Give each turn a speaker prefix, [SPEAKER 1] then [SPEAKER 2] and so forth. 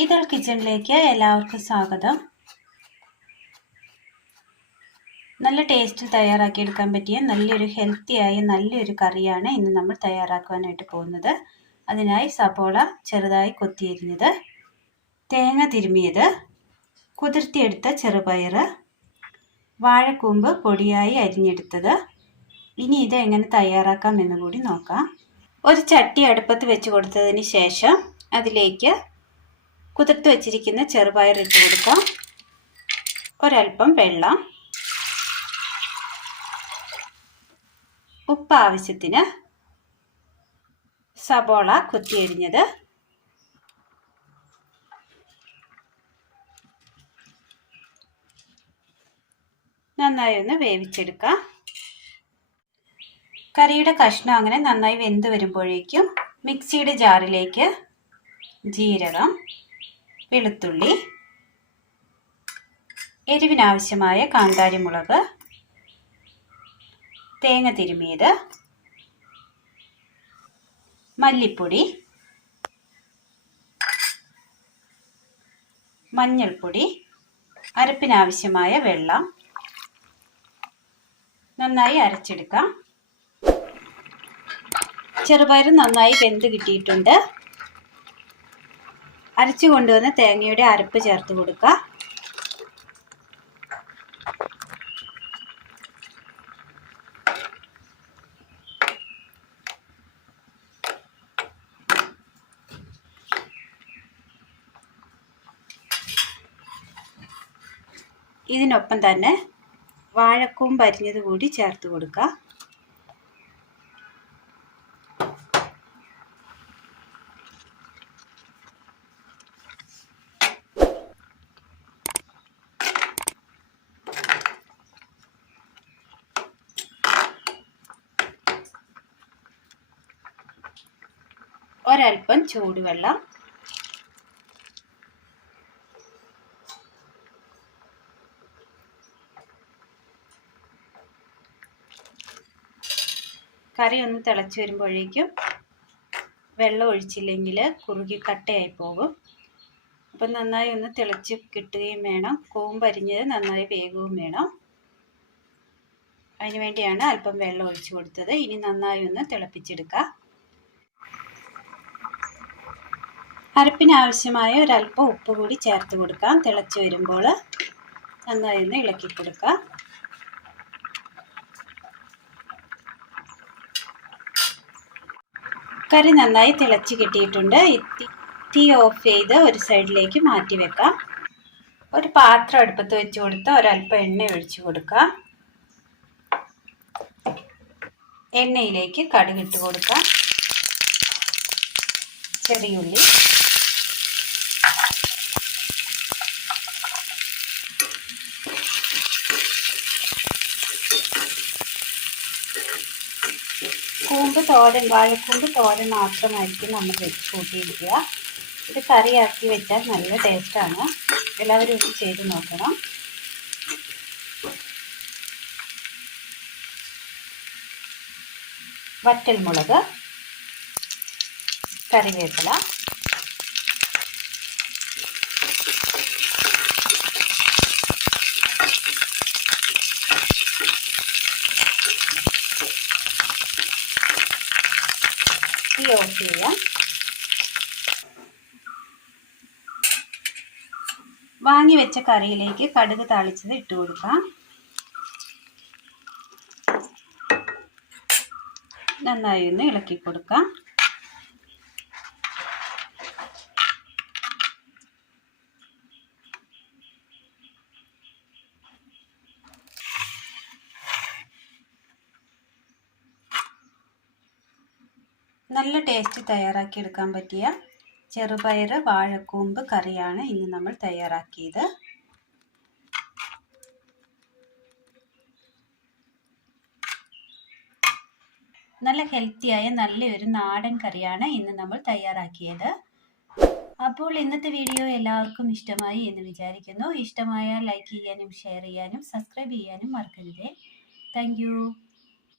[SPEAKER 1] ഇതൾ കിച്ചണിലേക്ക് എല്ലാവർക്കും സ്വാഗതം. നല്ല ടേസ്റ്റിൽ തയ്യാറാക്കിയെടുക്കാൻ പറ്റിയ നല്ലൊരു ഹെൽത്തി ആയ നല്ലൊരു കറിയാണ് ഇന്ന് നമ്മൾ തയ്യാറാക്കുവാനായിട്ട് പോകുന്നത്. അതിനായി സബോള ചെറുതായി കൊത്തിയരിഞ്ഞത് തേങ്ങ തിരുമിയത് കുതിർത്തിയെടുത്ത ചെറുപയർ വാഴക്കൂമ്പ് പൊടിയായി അരിഞ്ഞെടുത്തത്. ഇനി ഇത് എങ്ങനെ തയ്യാറാക്കാം എന്ന് കൂടി നോക്കാം. ഒരു ചട്ടി അടുപ്പത്ത് വെച്ച് കൊടുത്തതിന് ശേഷം അതിലേക്ക് കുതിർത്ത് വെച്ചിരിക്കുന്ന ചെറുപയർ ഇട്ട് കൊടുക്കാം. ഒരൽപ്പം വെള്ളം. ഉപ്പ് ആവശ്യത്തിന് സബോള കുത്തിയരിഞ്ഞത് നന്നായി ഒന്ന് വേവിച്ചെടുക്കാം. കറിയുടെ കഷ്ണം അങ്ങനെ നന്നായി വെന്ത് വരുമ്പോഴേക്കും മിക്സിയുടെ ജാറിലേക്ക് ജീരകം വെളുത്തുള്ളി എരിവിനാവശ്യമായ കാന്താരിമുളക് തേങ്ങ തിരുമിയത് മല്ലിപ്പൊടി മഞ്ഞൾപ്പൊടി അരപ്പിനാവശ്യമായ വെള്ളം നന്നായി അരച്ചെടുക്കാം. ചെറുപയർ നന്നായി വെന്ത് കിട്ടിയിട്ടുണ്ട്. അരച്ചു കൊണ്ടുവന്ന് തേങ്ങയുടെ അരപ്പ് ചേർത്ത് കൊടുക്കുക. ഇതിനൊപ്പം തന്നെ വാഴക്കൂമ്പ് അരിഞ്ഞത് കൂടി ചേർത്ത് കൊടുക്കുക. ഒരൽപ്പം ചൂടുവെള്ളം. കറി ഒന്ന് തിളച്ച് വരുമ്പോഴേക്കും വെള്ളം ഒഴിച്ചില്ലെങ്കിൽ കുറുകി കട്ടയായി പോകും. അപ്പം നന്നായി ഒന്ന് തിളച്ച് കിട്ടുകയും വേണം. കൂമ്പരിഞ്ഞത് നന്നായി വേഗവും വേണം. അതിന് വേണ്ടിയാണ് അല്പം വെള്ളം ഒഴിച്ചു കൊടുത്തത്. ഇനി നന്നായി ഒന്ന് തിളപ്പിച്ചെടുക്കുക അരപ്പിന് ആവശ്യമായ ഒരല്പം ഉപ്പ് കൂടി ചേർത്ത് കൊടുക്കാം. തിളച്ച് വരുമ്പോൾ നന്നായി ഒന്ന് ഇളക്കി കൊടുക്കാം. കറി നന്നായി തിളച്ച് കിട്ടിയിട്ടുണ്ട്. തീ ഓഫ് ചെയ്ത് ഒരു സൈഡിലേക്ക് മാറ്റി വെക്കാം. ഒരു പാത്രം അടുപ്പത്ത് വെച്ച് കൊടുത്ത് ഒരല്പം എണ്ണ ഒഴിച്ചു കൊടുക്കാം. എണ്ണയിലേക്ക് കടുകിട്ട് കൊടുക്കാം. ചെറിയുള്ളി. കൂമ്പ് തോരൻ വാഴക്കൂമ്പ് തോരൻ മാത്രമായിരിക്കും നമ്മൾ കൂട്ടിയിരിക്കുക. ഇത് കറിയാക്കി വെച്ചാൽ നല്ല ടേസ്റ്റാണ് എല്ലാവരും ഇത് ചെയ്ത് നോക്കണം. വറ്റൽമുളക് കറിവേപ്പില തീ ഓഫ് ചെയ്യാം. വാങ്ങി വെച്ച കറിയിലേക്ക് കടുക് താളിച്ചത് ഇട്ട് കൊടുക്കാം. നന്നായി ഒന്ന് ഇളക്കി കൊടുക്കാം. നല്ല ടേസ്റ്റ് തയ്യാറാക്കി എടുക്കാൻ പറ്റിയ ചെറുപയർ വാഴക്കൂമ്പ് കറിയാണ് ഇന്ന് നമ്മൾ തയ്യാറാക്കിയത്. നല്ല ഹെൽത്തിയായ നല്ലൊരു നാടൻ കറിയാണ് ഇന്ന് നമ്മൾ തയ്യാറാക്കിയത്. അപ്പോൾ ഇന്നത്തെ വീഡിയോ എല്ലാവർക്കും ഇഷ്ടമായി എന്ന് വിചാരിക്കുന്നു. ഇഷ്ടമായാൽ ലൈക്ക് ചെയ്യാനും ഷെയർ ചെയ്യാനും സബ്സ്ക്രൈബ് ചെയ്യാനും മറക്കരുതേ. താങ്ക്